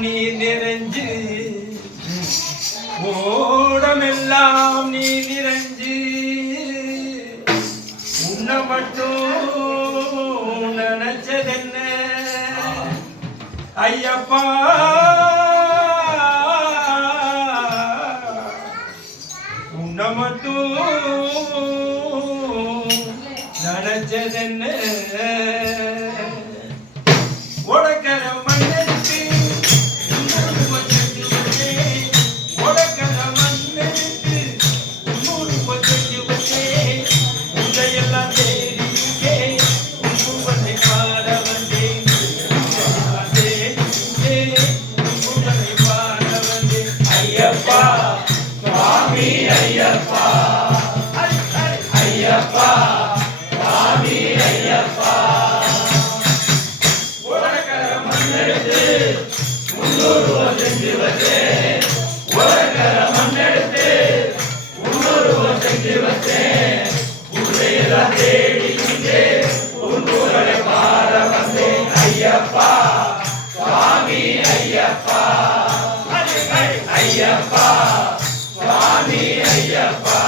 நீர் நிறைஞ்சு ஓடமெல்லாம் நீர் நிறைஞ்சு உன்னை மட்டும் நினைச்சதென்ன ஐயப்பா உன்னை மட்டும் நினைச்சதென்ன உடக்கர மண்ணெடுத்து உடக்கர மண்ணெடுத்து உன்னூறு பச்சைக்கு வச்சே உன்னையெல்லாம் தேடிங்கே உன்னை பாட வந்தேன் உன்னையெல்லாம் தேடிங்கே உன்னை பாட வந்தேன் ஐயப்பா சுவாமி ஐயப்பா ஐயப்பா சுவாமி ஐயப்பா செஞ்சு வச்சேன் உலகர மண்ணெடுத்து உன்னொருவன் செஞ்சு வச்சேன் உன்னையெல்லாம் தேடி உன் புகழை பாட வந்தேன் ஐயப்பா சுவாமி ஐயப்பா ஐயப்பா சுவாமி ஐயப்பா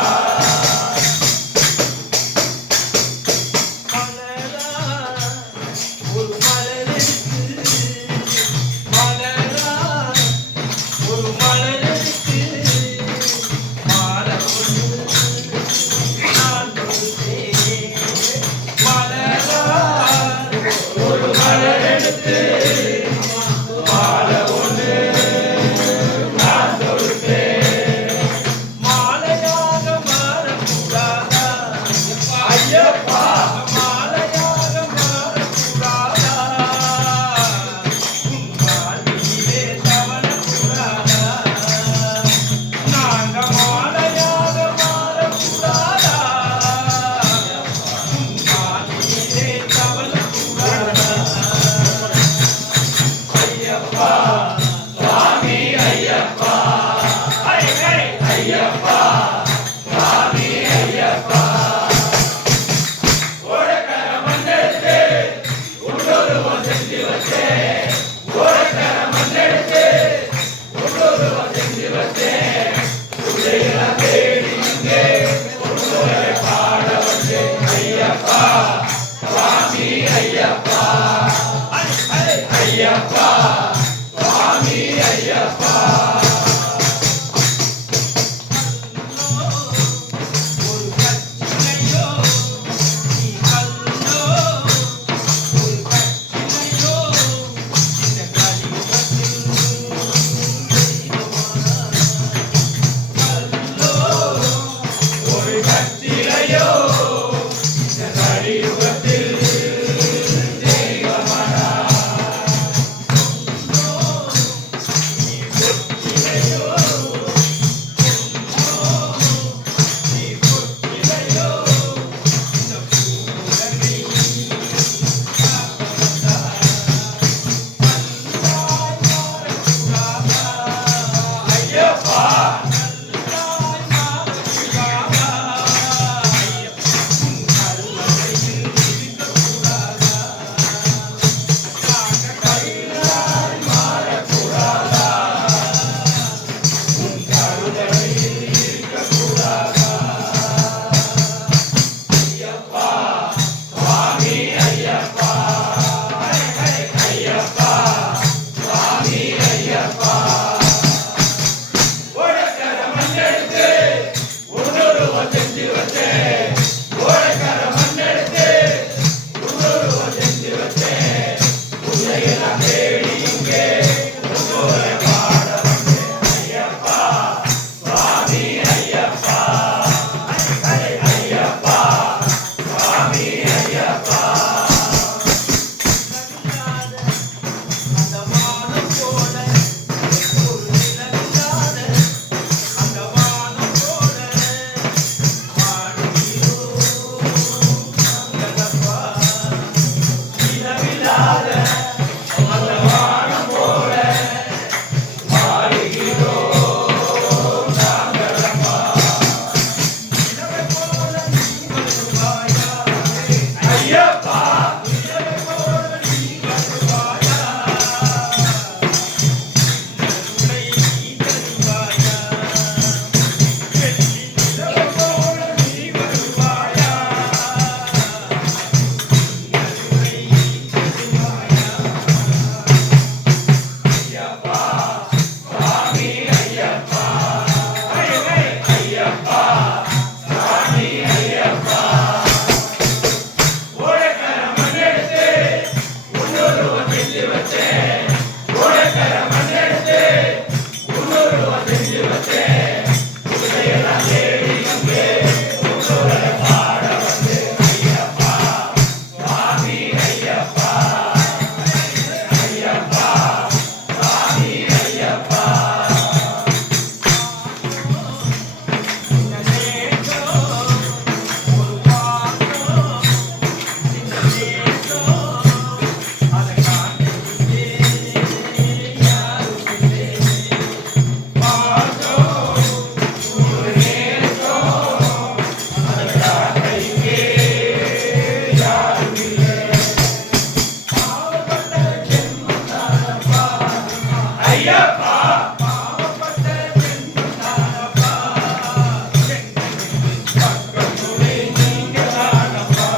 ஐயப்பா சுவாமி ஐயப்பா ஐயப்பா பாவப்பட்ட பெண்கள் தானப்பா துணை நீங்க தானப்பா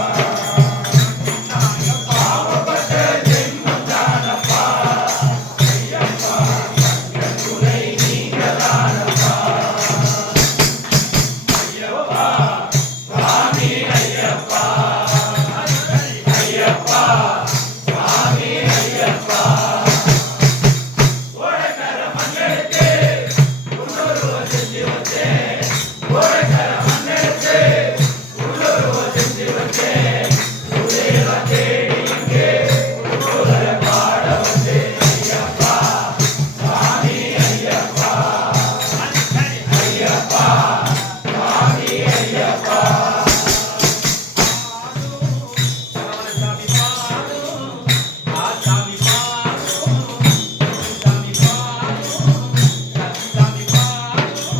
நாங்க பாவப்பட்ட ஜென்மம் தானப்பா ஐயப்பா துணை நீங்க தானப்பா ஐயப்பா சுவாமி ஐயப்பா ஐயப்பா சுவாமி ஐயப்பா ஓடக்கர மண்ணெடுத்து உள்ளுருவ செஞ்சு வச்சேன் ஓடக்கர மண்ணெடுத்து உள்ளுருவ செஞ்சு வச்சேன் உதயவ தேடி இங்கே உலக பாட வந்தேன் ஐயப்பா சுவாமி ஐயப்பா ஐயப்பா சுவாமி ஐயப்பா சாமி பாடும் சாமி பாடும் சாமி பாடும் சாமி பாடும்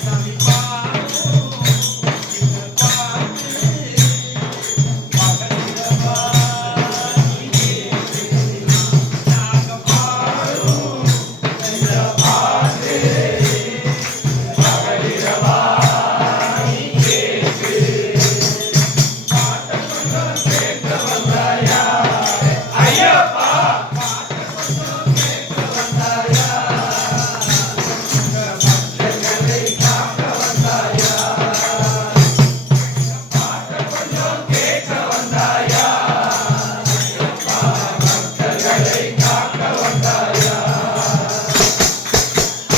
சாமி பாடும் இந்த பாட்டு மகளிரவா நாங்க பாடும் இந்த பாட்டு மகளிரவா நீ கேட்டு பாட்ட கொஞ்சம் கேட்க வந்தாயா ஐயப்பா பாட்ட கொஞ்சம் கேட்க வந்தாயா பக்தர்களை காக்க வந்தாயா பாட்ட கொஞ்சம் கேட்க வந்தாயா ஐயப்பா பக்தர்களை காக்க வந்தாயா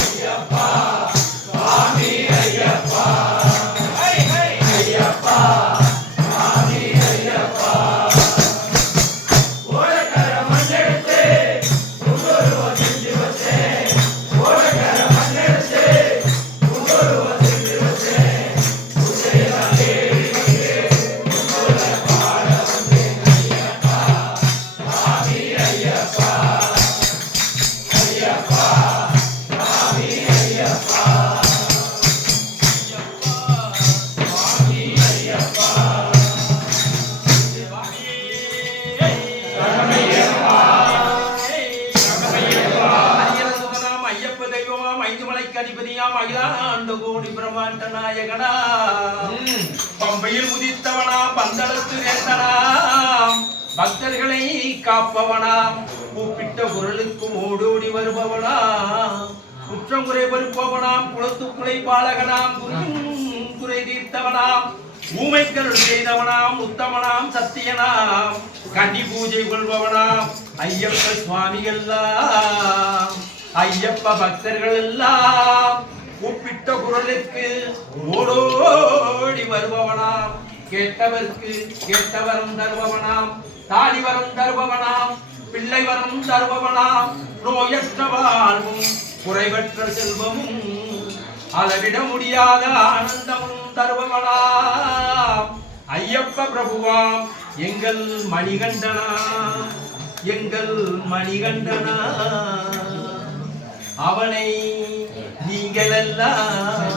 ஐயப்பா சுவாமி ஐயப்பா ஐயப்பா சுவாமி ஐயப்பா ஓடக்கர மண்ணெடுத்து உள்ளுருவ செஞ்சு வச்சேன் ஓடக்கர மண்ணெடுத்து உள்ளுருவ செஞ்சு வச்சேன் உதயவ தேடி வந்து உன்னுல பாட வந்தேன் ஐயப்பா சுவாமி ஐயப்பா ஐயப்பா சுவாமி ஐயப்பா சுவாமி ஐயப்பா சரணமையப்பா சரணமையப்பா அரியரசுதனாம் ஐயப்ப தெய்வமாம் ஐந்து மலைக்கு அதிபதியாம் அகிலாண்ட கோடி பிரம்மாண்ட நாயகனா பம்பையில் உதித்தவனாம் பந்தளத்து நேர்ந்தனாம் பக்தர்களை காப்பவனாம் கூப்பிட்ட குரலுக்கு ஓடோடி வருபவனாம் குற்றம் குறை பொறுப்பவனாம் குளத்துக்குலை பாலகனாம் குறை தீர்த்தவனாம் ஊமைக்கருள் செய்தவனாம் உத்தமனாம் சத்தியனாம் கன்னி பூஜை கொள்பவனாம் ஐயப்ப சுவாமிகள்லாம் ஐயப்ப பக்தர்கள் எல்லாம் கூப்பிட்ட குரலுக்கு ஓடோடி வருபவனாம் கேட்டவர்க்கு கேட்டவரம் தருபவனாம் தாலி வரம் தருபவனாம் பிள்ளை வரம் தருபவனாம் நோயற்ற வாழ்வும் குறைவற்ற செல்வமும் அளவிட முடியாத ஆனந்தமும் தருபவனாம் ஐயப்ப பிரபுவாம் எங்கள் மணிகண்டனா எங்கள் மணிகண்டனா அவனை நீங்கள் எல்லாம்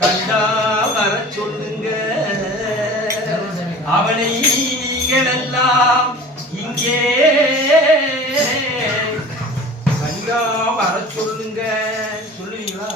கண்டா வர சொல்லுங்க அவனை நீங்கள் எல்லாம் இங்கே கண்டா வர சொல்லுங்க சொல்லுவீங்களா